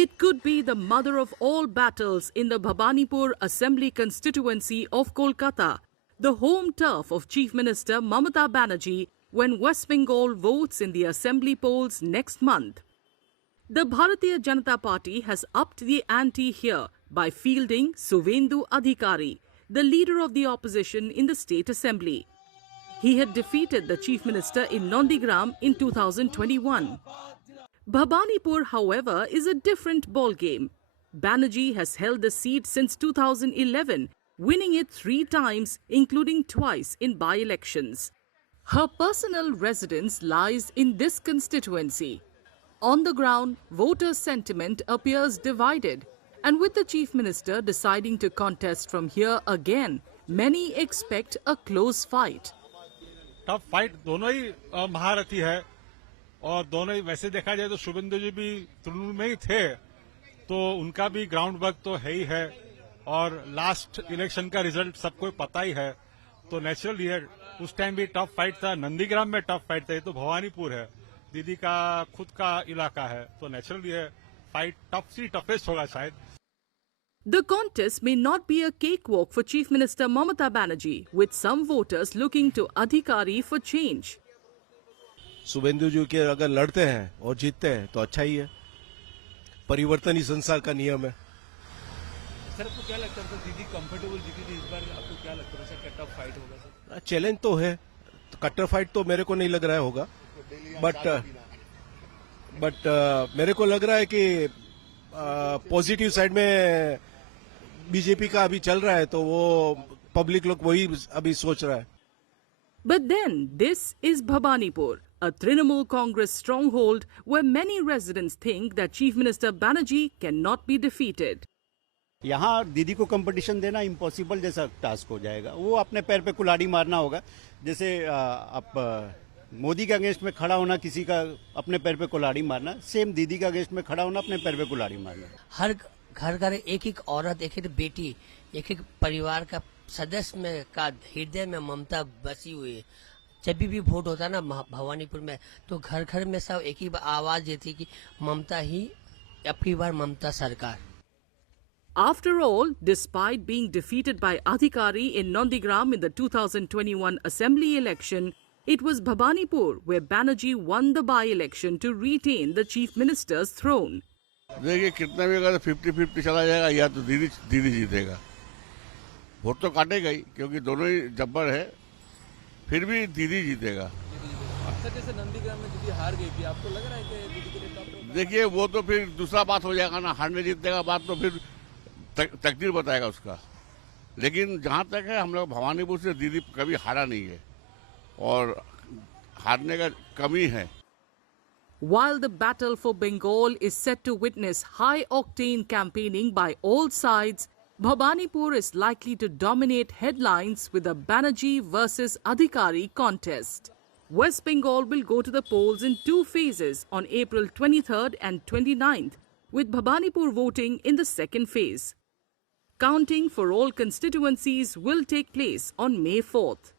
It could be the mother of all battles in the Bhabanipur Assembly constituency of Kolkata, the home turf of Chief Minister Mamata Banerjee when West Bengal votes in the assembly polls next month. The Bharatiya Janata Party has upped the ante here by fielding Suvendu Adhikari, the leader of the opposition in the state assembly. He had defeated the chief minister in Nondigram in 2021. Bhabanipur, however, is a different ballgame. Banerjee has held the seat since 2011, winning it 3 times, including twice in by-elections. Her personal residence lies in this constituency. On the ground, voter sentiment appears divided, and with the chief minister deciding to contest from here again, many expect a close fight. Tough fight दोनों ही महारथी है और दोनों ही वैसे देखा जाए तो शुभेंदु जी भी तृणमूल में ही थे, तो उनका भी ग्राउंड वर्क तो है ही है और लास्ट इलेक्शन का रिजल्ट सबको पता ही है, तो नेचुरली है उस टाइम भी टफ फाइट था, नंदीग्राम में टफ फाइट था, ये तो भवानीपुर है, दीदी का खुद का इलाका है, तो नेचुरली है फाइट टफ सी टफेस्ट होगा शायद. The contest may not be a cakewalk for Chief Minister Mamata Banerjee, with some voters looking to Adhikari for change. Suvendu जी के अगर लड़ते हैं और जीतते हैं तो अच्छा ही है, परिवर्तन ही संसार का नियम है. सर आपको क्या लगता है, दीदी कंफर्टेबल जीती थी इस बार, आपको क्या लगता है सर टफ फाइट होगा सर? चैलेंज तो है, कट्टर फाइट तो मेरे को नहीं लग रहा है होगा, बट मेरे को लग रहा है कि पॉजिटिव साइड में बीजेपी का अभी चल रहा है, तो वो पब्लिक लोग वही अभी सोच रहा है. But then, this is Bhabanipur, a Trinamool Congress stronghold where many residents think that Chief Minister Banerjee cannot be defeated. यहाँ दीदी को कंपटीशन देना इम्पॉसिबल जैसा टास्क हो जाएगा, वो अपने पैर पे कुल्हाड़ी मारना होगा. जैसे आप मोदी के अगेंस्ट में खड़ा होना, किसी का अपने पैर पे कुल्हाड़ी मारना, सेम दीदी के अगेंस्ट में खड़ा होना, अपने पैर पे कुल्हाड़ी मारना. हर घर घर एक एक औरत, एक एक बेटी, एक एक परिवार का सदस्य में का हृदय में ममता बसी हुई है. जब भी वोट होता है ना भवानीपुर में, तो घर घर में सब एक ही आवाज देती कि ममता ही, अब की बार ममता सरकार. After all, despite being defeated by Adhikari in Nondigram in the 2021 assembly election, it was Bhabanipur where Banerjee won the by-election to retain the chief minister's throne. देखिए कितना भी अगर 50-50 चला जाएगा या तो दीदी जीतेगा, वोट तो काटेगा ही क्योंकि दोनों ही जब्बर है, फिर भी दीदी जीतेगा. सर जैसे नंदीग्राम में दीदी हार गई थी, आपको लग रहा है कि दीदी के लिए टफ? देखिए वो तो फिर दूसरा बात हो जाएगा ना, हारने जीतने का बात तो फिर तकदीर बताएगा उसका. लेकिन जहाँ तक है हम लोग भवानीपुर से दीदी कभी हारा नहीं है और हारने का कमी है. While the battle for Bengal is set to witness high-octane campaigning by all sides, Bhabanipur is likely to dominate headlines with a Banerjee versus Adhikari contest. West Bengal will go to the polls in 2 phases on April 23rd and 29th, with Bhabanipur voting in the second phase. Counting for all constituencies will take place on May 4th.